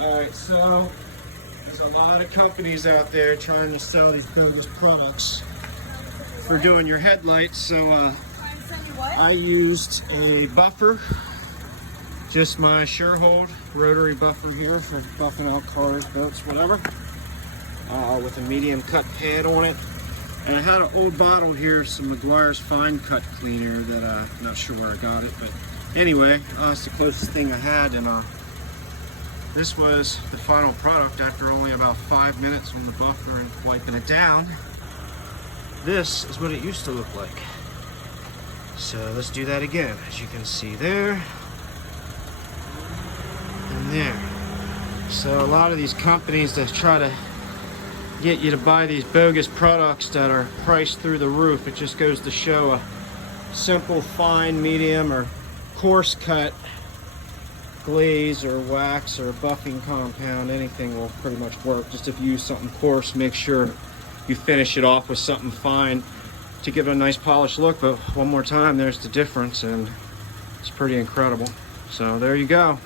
Alright, so there's a lot of companies out there trying to sell these bogus products for doing your headlights. So I used a buffer, just my Sure-Hold rotary buffer here for buffing out cars, boats, whatever, with a medium cut pad on it. And I had an old bottle here, some meguiars fine cut cleaner that I'm not sure where I got it, but anyway, it's the closest thing I had, and this was the final product after only about 5 minutes on the buffer and wiping it down. This is what it used to look like. So let's do that again. As you can see there and there. So a lot of these companies that try to get you to buy these bogus products that are priced through the roof, it just goes to show a simple fine, medium, or coarse cut glaze or wax or buffing compound, anything will pretty much work. Just if you use something coarse, make sure you finish it off with something fine to give it a nice polished look. But one more time, there's the difference, and it's pretty incredible. So there you go.